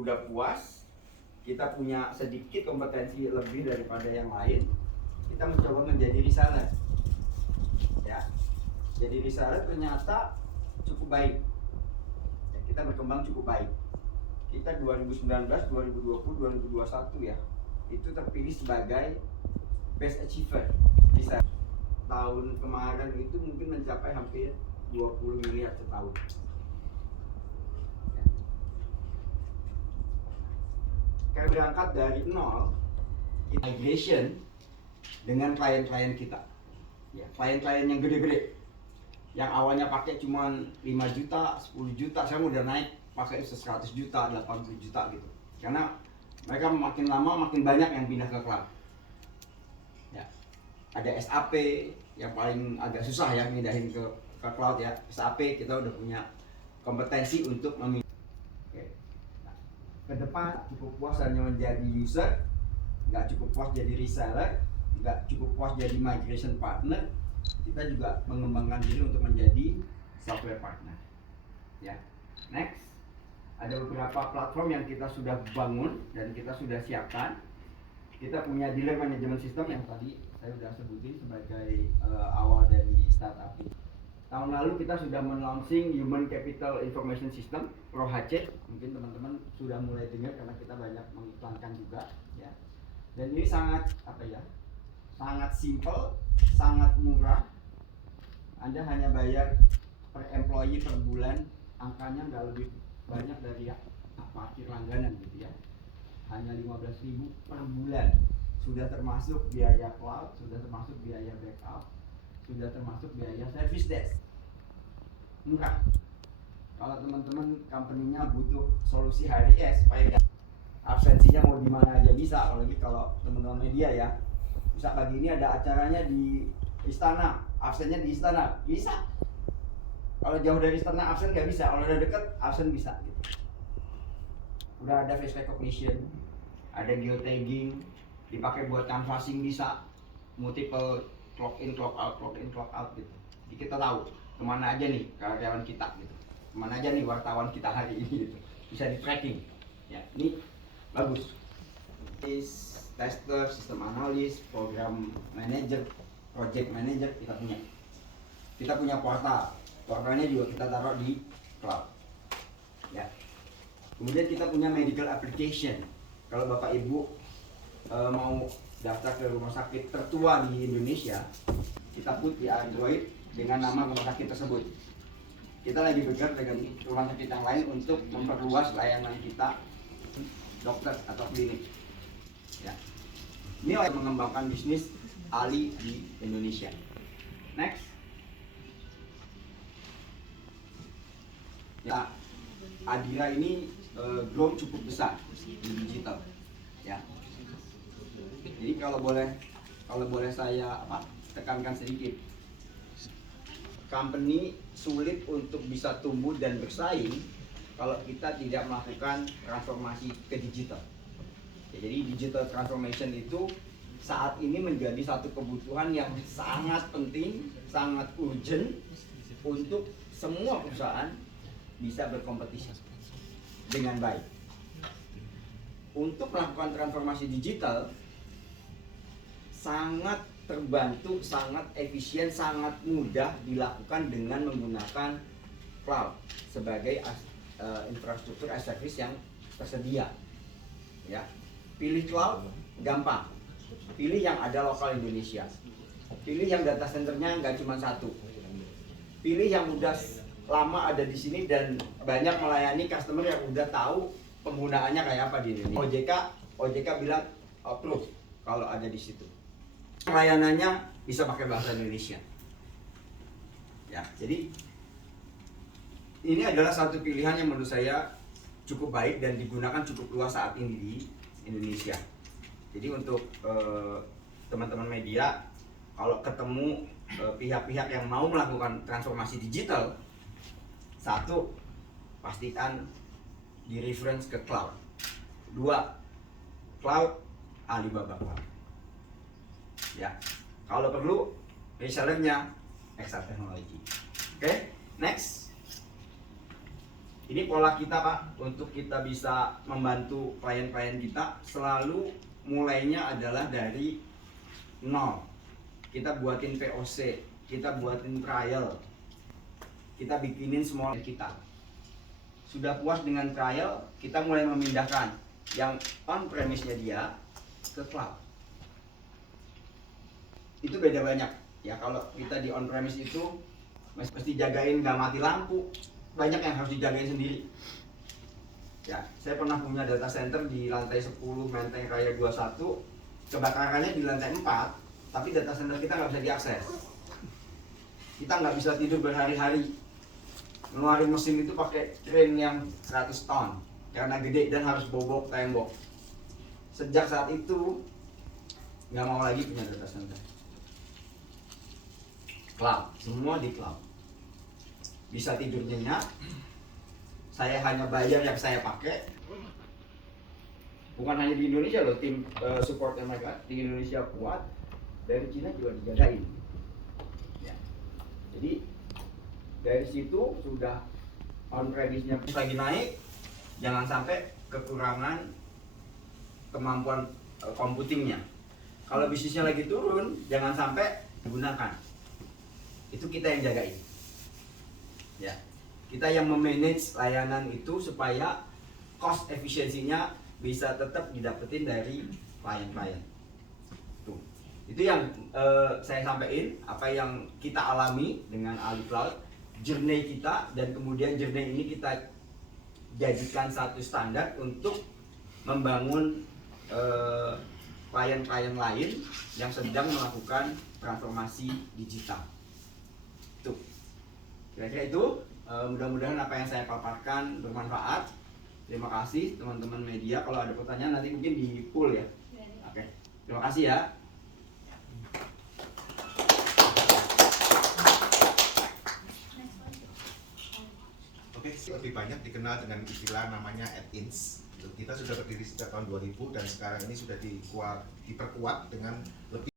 udah puas, kita punya sedikit kompetensi lebih daripada yang lain, kita mencoba menjadi reseller. Ya, jadi reseller ternyata cukup baik. Ya, kita berkembang cukup baik. Kita 2019, 2020, 2021 ya, itu terpilih sebagai best achiever bisa. Tahun kemarin itu mungkin mencapai hampir 20 miliar setahun. Ya. Kita berangkat dari nol, migration dengan klien-klien kita. Ya, klien-klien yang gede-gede. Yang awalnya pakai cuma 5 juta, 10 juta, sekarang udah naik pakai 100 juta, 80 juta gitu. Karena mereka makin lama makin banyak yang pindah ke cloud. Ya. Ada SAP yang paling agak susah ya pindahin ke cloud ya. SAP kita udah punya kompetensi untuk memilih. Nah, ke depan cukup puas hanya menjadi user, nggak cukup puas jadi reseller, nggak cukup puas jadi migration partner, kita juga mengembangkan diri untuk menjadi software partner. Ya, next, ada beberapa platform yang kita sudah bangun dan kita sudah siapkan. Kita punya dealer management system yang tadi saya sudah sebutin sebagai awal dari startup. Tahun lalu kita sudah men-launching Human Capital Information System (HC). Mungkin teman-teman sudah mulai dengar karena kita banyak mengiklankan juga. Ya. Dan ini sangat sangat simple, sangat murah. Anda hanya bayar per employee per bulan, angkanya nggak lebih banyak dari parkir langganan gitu ya. Hanya 15.000 per bulan. Sudah termasuk biaya cloud, sudah termasuk biaya backup, sudah termasuk biaya service desk. Murah. Kalau teman-teman company-nya butuh solusi HRIS, absensinya mau di mana aja bisa, apalagi kalau teman-teman media ya. Bisa pagi ini ada acaranya di istana, absennya di istana, bisa. Kalau jauh dari istana absen nggak bisa, kalau udah deket absen bisa. Gitu. Udah ada face recognition, ada geotagging, dipakai buat canvassing bisa, multiple clock in clock out gitu. Jadi kita tahu kemana aja nih karyawan kita gitu, kemana aja nih wartawan kita hari ini gitu. Bisa di tracking. Ya, ini bagus. Tester, sistem analis, program manager, project manager kita punya. Kita punya portal. Portalnya juga kita taruh di cloud. Ya. Kemudian kita punya medical application. Kalau Bapak Ibu mau daftar ke rumah sakit tertua di Indonesia, kita put di Android dengan nama rumah sakit tersebut. Kita lagi bekerja dengan rumah sakit yang lain untuk memperluas layanan kita dokter atau klinik. Ya. Ini mengembangkan bisnis Ali di Indonesia. Next. Ya, Adira ini grow cukup besar di digital. Ya. Jadi kalau boleh saya tekankan sedikit, company sulit untuk bisa tumbuh dan bersaing kalau kita tidak melakukan transformasi ke digital. Ya, jadi digital transformation itu saat ini menjadi satu kebutuhan yang sangat penting, sangat urgent untuk semua perusahaan bisa berkompetisi dengan baik. Untuk melakukan transformasi digital sangat terbantu, sangat efisien, sangat mudah dilakukan dengan menggunakan cloud sebagai infrastruktur as service yang tersedia. Ya. Pilih cloud gampang. Pilih yang ada lokal Indonesia. Pilih yang data centernya nggak cuma satu. Pilih yang udah lama ada di sini dan banyak melayani customer yang udah tahu penggunaannya kayak apa di Indonesia. OJK bilang approve kalau ada di situ. Layanannya bisa pakai bahasa Indonesia. Ya, jadi ini adalah satu pilihan yang menurut saya cukup baik dan digunakan cukup luas saat ini di Indonesia. Jadi untuk teman-teman media, kalau ketemu pihak-pihak yang mau melakukan transformasi digital, satu, pastikan di reference ke cloud. Dua, cloud Alibaba Cloud. Ya, kalau perlu resellernya Exar Technology. Oke, next. Ini pola kita Pak, untuk kita bisa membantu klien-klien kita selalu mulainya adalah dari nol. Kita buatin POC, kita buatin trial, kita bikinin semua kita. Sudah puas dengan trial, kita mulai memindahkan yang on-premise-nya dia ke cloud. Itu beda banyak ya. Kalau kita di on-premise itu mesti jagain nggak mati lampu, banyak yang harus dijagain sendiri. Ya, saya pernah punya data center di lantai 10 Menteng Raya 21, kebakarannya di lantai 4, tapi data center kita nggak bisa diakses. Kita nggak bisa tidur berhari-hari. Ngeluarin mesin itu pakai crane yang 100 ton karena gede dan harus bobok tembok. Sejak saat itu nggak mau lagi punya data center. Cloud, semua di cloud. Bisa tidur nyenyak. Saya hanya bayar yang saya pakai. Bukan hanya di Indonesia loh, tim supportnya mereka di Indonesia kuat, dari Cina juga dijagain. Ya. Jadi dari situ sudah on-premise-nya lagi naik, jangan sampai kekurangan kemampuan computingnya. Kalau bisnisnya lagi turun, jangan sampai digunakan. Itu kita yang jagain. Ya, kita yang memanage layanan itu supaya cost efisiensinya bisa tetap didapetin dari klien-klien. Itu yang saya sampaikan, apa yang kita alami dengan Ali Cloud, journey kita, dan kemudian journey ini kita jadikan satu standar untuk membangun klien-klien lain yang sedang melakukan transformasi digital. Tuh, kira-kira itu. Mudah-mudahan apa yang saya paparkan bermanfaat. Terima kasih teman-teman media. Kalau ada pertanyaan nanti mungkin di pool ya. Oke, terima kasih ya. Oke, lebih banyak dikenal dengan istilah namanya add-ins. Kita sudah berdiri sejak tahun 2000 dan sekarang ini sudah diperkuat dengan lebih